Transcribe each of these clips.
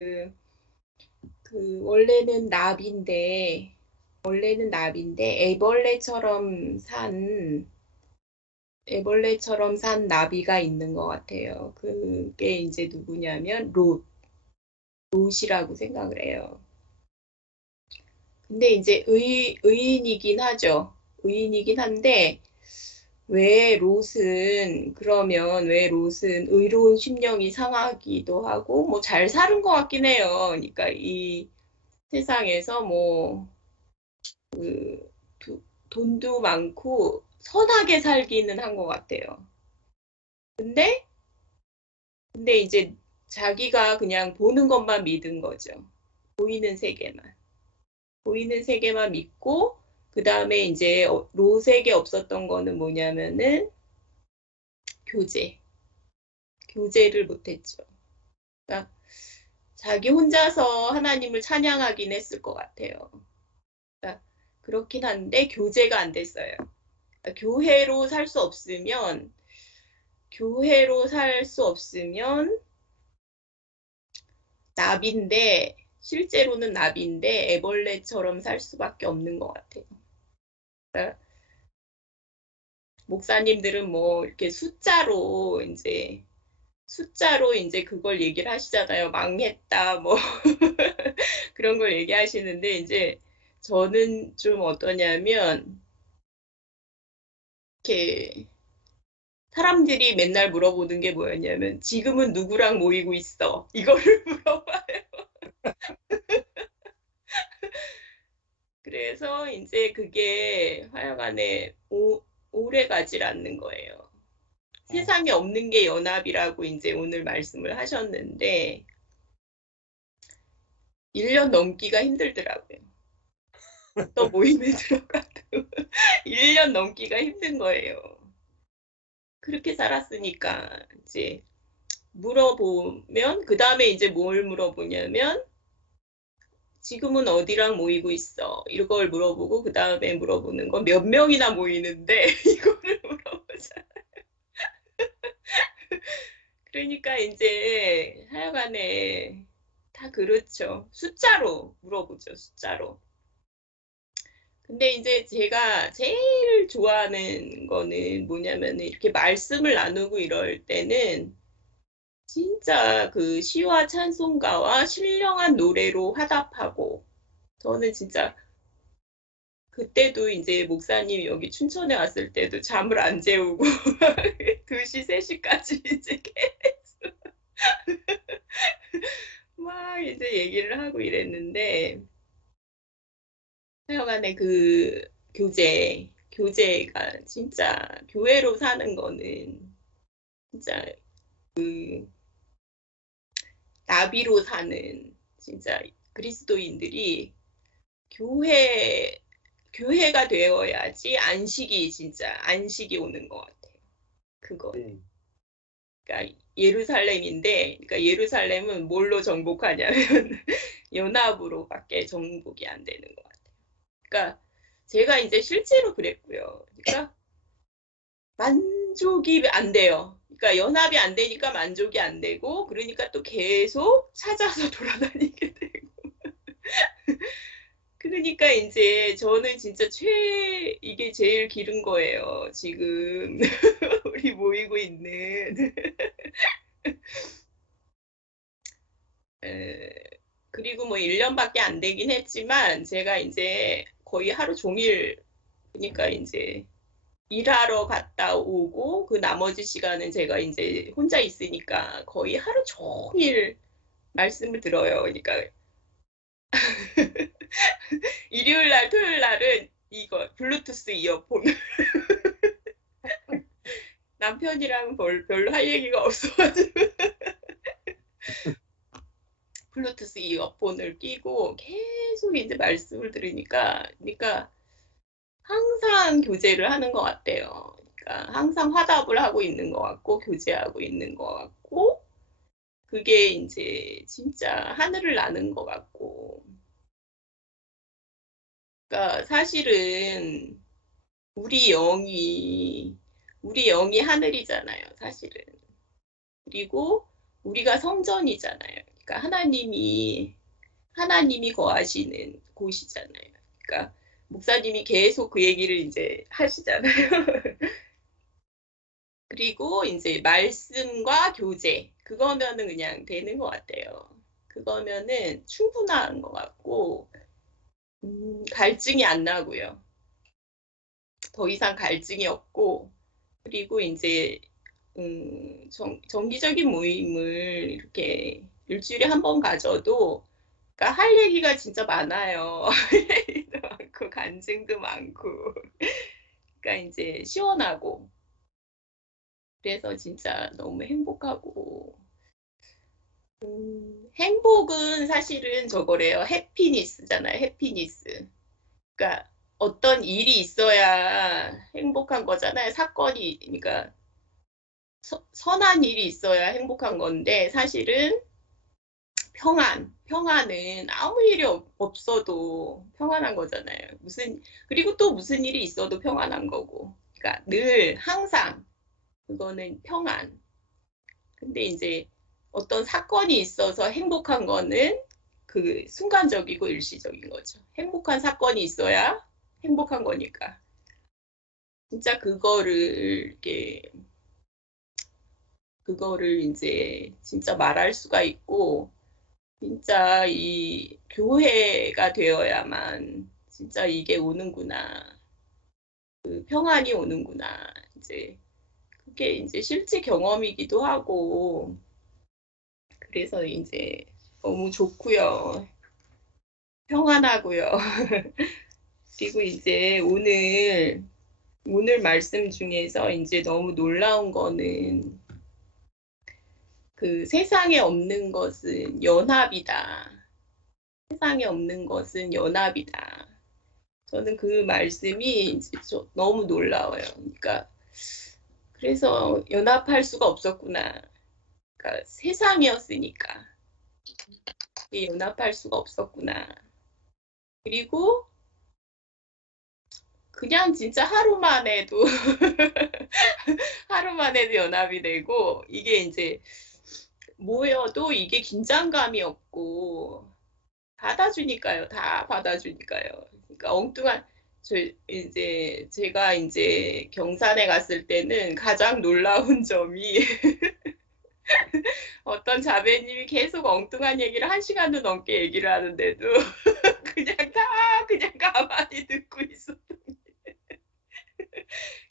그, 원래는 나비인데 애벌레처럼 산 나비가 있는 것 같아요. 그게 이제 누구냐면 롯이라고 생각을 해요. 근데 이제 의인이긴 하죠. 의인이긴 한데 왜 롯은 의로운 심령이 상하기도 하고 뭐 잘 사는 것 같긴 해요. 그러니까 이 세상에서 뭐 돈도 많고 선하게 살기는 한 것 같아요. 근데 이제 자기가 그냥 보는 것만 믿은 거죠. 보이는 세계만. 보이는 세계만 믿고, 그 다음에 이제 롯에게 없었던 거는 뭐냐면은 교제. 교제를 못했죠. 그러니까 자기 혼자서 하나님을 찬양하긴 했을 것 같아요. 그러니까 그렇긴 한데 교제가 안 됐어요. 그러니까 교회로 살 수 없으면 나비인데, 실제로는 나비인데 애벌레처럼 살 수밖에 없는 것 같아요. 그러니까 목사님들은 뭐 이렇게 숫자로 이제 그걸 얘기를 하시잖아요. 망했다, 뭐 그런 걸 얘기하시는데 이제 저는 좀 어떠냐면 이렇게 사람들이 맨날 물어보는 게 뭐였냐면 지금은 누구랑 모이고 있어? 이거를 물어봐요. 그래서 이제 그게 하여간에 오래 가질 않는 거예요. 세상에 없는 게 연합이라고 이제 오늘 말씀을 하셨는데 1년 넘기가 힘들더라고요. 또 모임에 들어가도 1년 넘기가 힘든 거예요. 그렇게 살았으니까 이제 물어보면 그 다음에 이제 뭘 물어보냐면 지금은 어디랑 모이고 있어? 이걸 물어보고 그 다음에 물어보는 건 몇 명이나 모이는데 이거를 물어보자. 그러니까 이제 하여간에 다 그렇죠. 숫자로 물어보죠. 숫자로. 근데 이제 제가 제일 좋아하는 거는 뭐냐면 이렇게 말씀을 나누고 이럴 때는 진짜 그 시와 찬송가와 신령한 노래로 화답하고 저는 진짜 그때도 이제 목사님이 여기 춘천에 왔을 때도 잠을 안 재우고 2시, 3시까지 이제 계속 막 이제 얘기를 하고 이랬는데 하여간에 그 교제가 진짜 교회로 사는 거는 진짜 나비로 사는 진짜 그리스도인들이 교회 교회가 되어야지 안식이 오는 것 같아요. 그거는. 그러니까 예루살렘인데, 그러니까 예루살렘은 뭘로 정복하냐면 연합으로밖에 정복이 안 되는 것 같아요. 그러니까 제가 이제 실제로 그랬고요. 그러니까 만족이 안 돼요. 그러니까 연합이 안 되니까 만족이 안 되고, 그러니까 또 계속 찾아서 돌아다니게 되고. 그러니까 이제 저는 진짜 이게 제일 기른 거예요. 지금 우리 모이고 있는. 에, 그리고 뭐 1년밖에 안 되긴 했지만 제가 이제 거의 하루 종일 그러니까 이제 일하러 갔다 오고 그 나머지 시간은 제가 이제 혼자 있으니까 거의 하루 종일 말씀을 들어요. 그러니까 일요일 날, 토요일 날은 이거 블루투스 이어폰 남편이랑 별로 할 얘기가 없어가지고 블루투스 이어폰을 끼고 계속 이제 말씀을 들으니까 그러니까 항상 교제를 하는 것 같아요. 그러니까 항상 화답을 하고 있는 것 같고 교제하고 있는 것 같고 그게 이제 진짜 하늘을 나는 것 같고 그러니까 사실은 우리 영이 우리 영이 하늘이잖아요. 사실은. 그리고 우리가 성전이잖아요. 그러니까 하나님이 거하시는 곳이잖아요. 그러니까 목사님이 계속 그 얘기를 이제 하시잖아요. 그리고 이제 말씀과 교제 그거면은 그냥 되는 것 같아요. 그거면은 충분한 것 같고 갈증이 안 나고요. 더 이상 갈증이 없고 그리고 이제 정기적인 모임을 이렇게 일주일에 한 번 가져도 그러니까 할 얘기가 진짜 많아요. 할 얘기도 많고 간증도 많고 그러니까 이제 시원하고 그래서 진짜 너무 행복하고 행복은 사실은 저거래요. 해피니스잖아요. 해피니스. 그러니까 어떤 일이 있어야 행복한 거잖아요. 사건이 그러니까 선한 일이 있어야 행복한 건데 사실은 평안은 아무 일이 없어도 평안한 거잖아요. 그리고 또 무슨 일이 있어도 평안한 거고. 그러니까 늘 항상 그거는 평안. 근데 이제 어떤 사건이 있어서 행복한 거는 그 순간적이고 일시적인 거죠. 행복한 사건이 있어야 행복한 거니까. 진짜 그거를 이제 진짜 말할 수가 있고, 진짜 이 교회가 되어야만 진짜 이게 오는구나. 그 평안이 오는구나. 이제 그게 이제 실제 경험이기도 하고, 그래서 이제 너무 좋고요. 평안하고요. 그리고 이제 오늘 말씀 중에서 이제 너무 놀라운 거는 그 세상에 없는 것은 연합이다. 세상에 없는 것은 연합이다. 저는 그 말씀이 이제 너무 놀라워요. 그러니까 그래서 연합할 수가 없었구나. 그러니까 세상이었으니까 연합할 수가 없었구나. 그리고 그냥 진짜 하루만 해도 하루만 해도 연합이 되고 이게 이제 모여도 이게 긴장감이 없고 받아주니까요. 다 받아주니까요. 그러니까 제가 이제 경산에 갔을 때는 가장 놀라운 점이 어떤 자매님이 계속 엉뚱한 얘기를 1시간도 넘게 얘기를 하는데도 그냥 가만히 듣고 있어.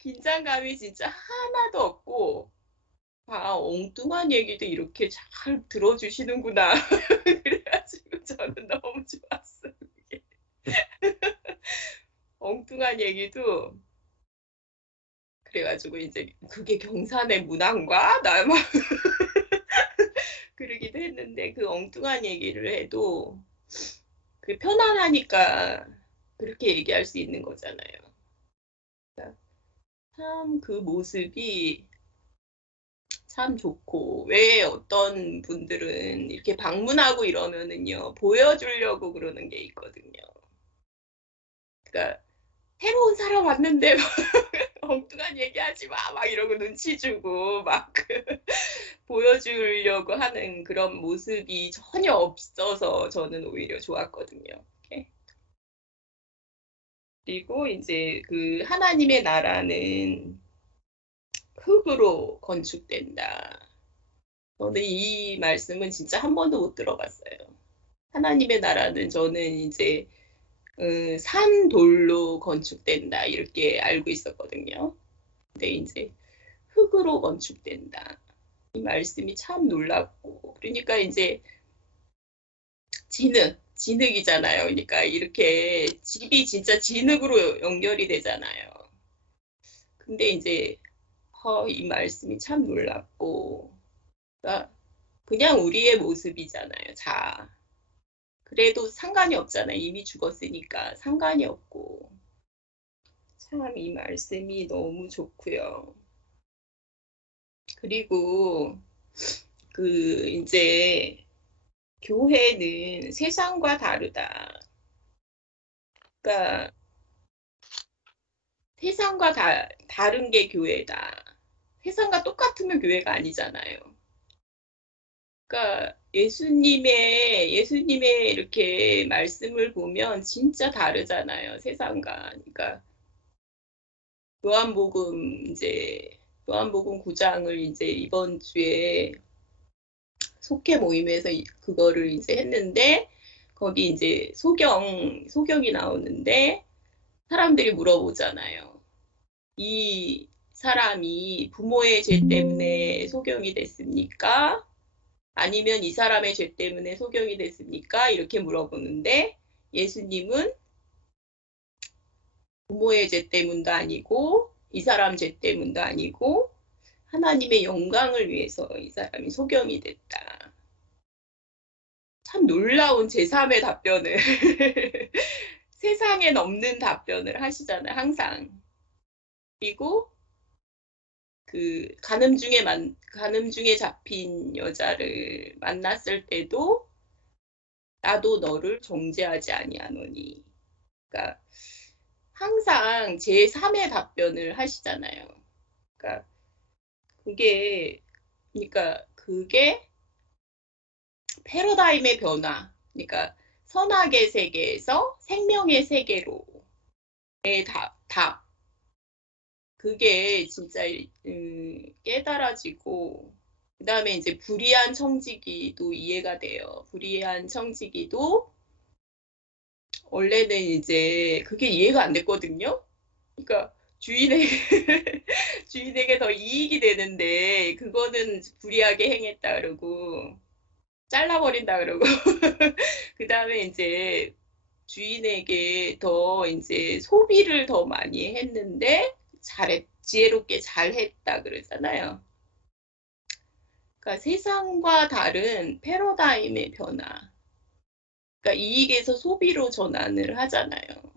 긴장감이 진짜 하나도 없고 엉뚱한 얘기도 이렇게 잘 들어주시는구나. 그래가지고 저는 너무 좋았어요. 엉뚱한 얘기도 그래가지고 이제 그게 경산의 문화인가? 나 막 그러기도 했는데 그 엉뚱한 얘기를 해도 그 편안하니까 그렇게 얘기할 수 있는 거잖아요. 그러니까 참 그 모습이 참 좋고 왜 어떤 분들은 이렇게 방문하고 이러면은요 보여주려고 그러는 게 있거든요. 그러니까 새로운 사람 왔는데 막 엉뚱한 얘기하지 마, 막 이러고 눈치 주고 막 보여주려고 하는 그런 모습이 전혀 없어서 저는 오히려 좋았거든요. 그리고 이제 그 하나님의 나라는 흙으로 건축된다. 저는 이 말씀은 진짜 한 번도 못 들어봤어요. 하나님의 나라는 저는 이제 산돌로 건축된다 이렇게 알고 있었거든요. 근데 이제 흙으로 건축된다. 이 말씀이 참 놀랍고 그러니까 이제 진흙이잖아요. 그러니까 이렇게 집이 진짜 진흙으로 연결이 되잖아요. 근데 이제 이 말씀이 참 놀랍고 그러니까 그냥 우리의 모습이잖아요. 그래도 상관이 없잖아요. 이미 죽었으니까 상관이 없고 참 이 말씀이 너무 좋고요. 그리고 그 이제 교회는 세상과 다르다. 그러니까 세상과 다른 게 교회다. 세상과 똑같으면 교회가 아니잖아요. 그러니까 예수님의 이렇게 말씀을 보면 진짜 다르잖아요. 세상과. 그러니까 요한복음 이제 요한복음 9장을 이제 이번 주에 속회 모임에서 그거를 이제 했는데 거기 이제 소경이 나오는데 사람들이 물어보잖아요. 이 사람이 부모의 죄 때문에 소경이 됐습니까? 아니면 이 사람의 죄 때문에 소경이 됐습니까? 이렇게 물어보는데 예수님은 부모의 죄 때문도 아니고 이 사람 죄 때문도 아니고 하나님의 영광을 위해서 이 사람이 소경이 됐다. 참 놀라운 제3의 답변을 세상에 없는 답변을 하시잖아요. 항상. 그리고 그 간음 중에 잡힌 여자를 만났을 때도 나도 너를 정죄하지 아니하노니. 그러니까 항상 제3의 답변을 하시잖아요. 그러니까 그게 그게 패러다임의 변화. 그러니까 선악의 세계에서 생명의 세계로의 답. 그게 진짜 깨달아지고 그다음에 이제 불의한 청지기도 이해가 돼요. 불의한 청지기도 원래는 이제 그게 이해가 안 됐거든요. 그러니까 주인에게 주인에게 더 이익이 되는데 그거는 불의하게 행했다 그러고 잘라버린다 그러고 그다음에 이제 주인에게 더 이제 소비를 더 많이 했는데 지혜롭게 잘했다 그러잖아요. 그러니까 세상과 다른 패러다임의 변화. 그러니까 이익에서 소비로 전환을 하잖아요.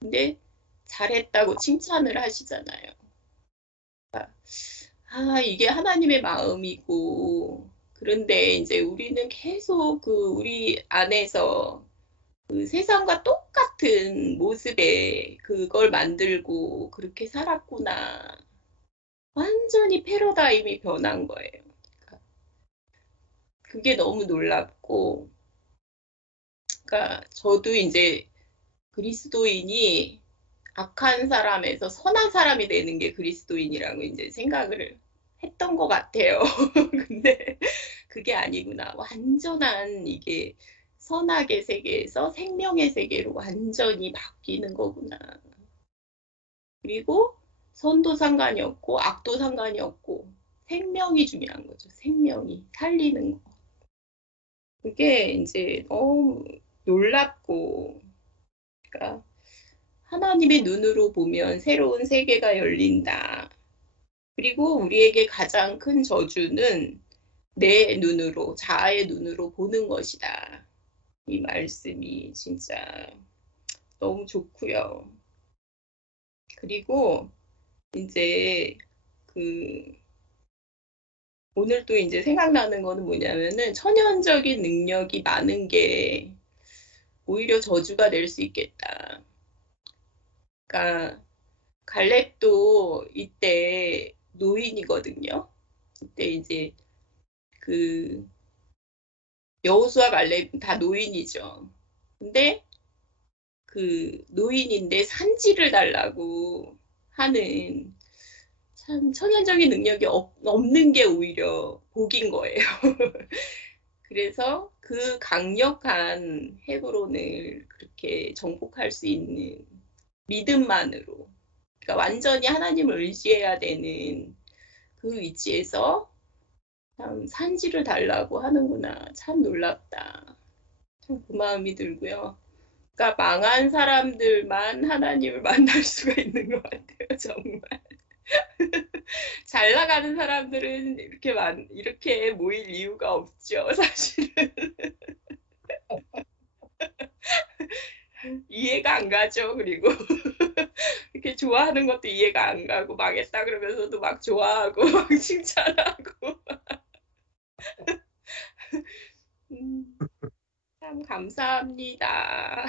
근데 잘했다고 칭찬을 하시잖아요. 그러니까 이게 하나님의 마음이고 그런데 이제 우리는 계속 우리 안에서 그 세상과 똑같은 모습에 그걸 만들고 그렇게 살았구나. 완전히 패러다임이 변한 거예요. 그게 너무 놀랍고, 그러니까 저도 이제 그리스도인이 악한 사람에서 선한 사람이 되는 게 그리스도인이라고 이제 생각을 했던 것 같아요. 근데 그게 아니구나. 완전한 이게 선악의 세계에서 생명의 세계로 완전히 바뀌는 거구나. 그리고 선도 상관이 없고 악도 상관이 없고 생명이 중요한 거죠. 생명이 살리는 거. 그게 이제 너무 놀랍고 그러니까 하나님의 눈으로 보면 새로운 세계가 열린다. 그리고 우리에게 가장 큰 저주는 내 눈으로, 자아의 눈으로 보는 것이다. 이 말씀이 진짜 너무 좋고요. 그리고 이제 그 오늘 또 이제 생각나는 거는 뭐냐면은 천연적인 능력이 많은 게 오히려 저주가 될 수 있겠다. 그러니까 갈렙도 이때 노인이거든요. 이때 이제 그 여호수아 갈렙 다 노인이죠. 근데 그 노인인데 산지를 달라고 하는 참 천연적인 능력이 없는 게 오히려 복인 거예요. 그래서 그 강력한 헤브론을 그렇게 정복할 수 있는 믿음만으로, 그러니까 완전히 하나님을 의지해야 되는 그 위치에서 참 산지를 달라고 하는구나. 참 놀랍다. 참 그 마음이 들고요. 그러니까 망한 사람들만 하나님을 만날 수가 있는 것 같아요, 정말. 잘 나가는 사람들은 이렇게 모일 이유가 없죠, 사실은. 이해가 안 가죠, 그리고. 이렇게 좋아하는 것도 이해가 안 가고, 망했다 그러면서도 막 좋아하고, 막 칭찬하고. 음, 참 감사합니다.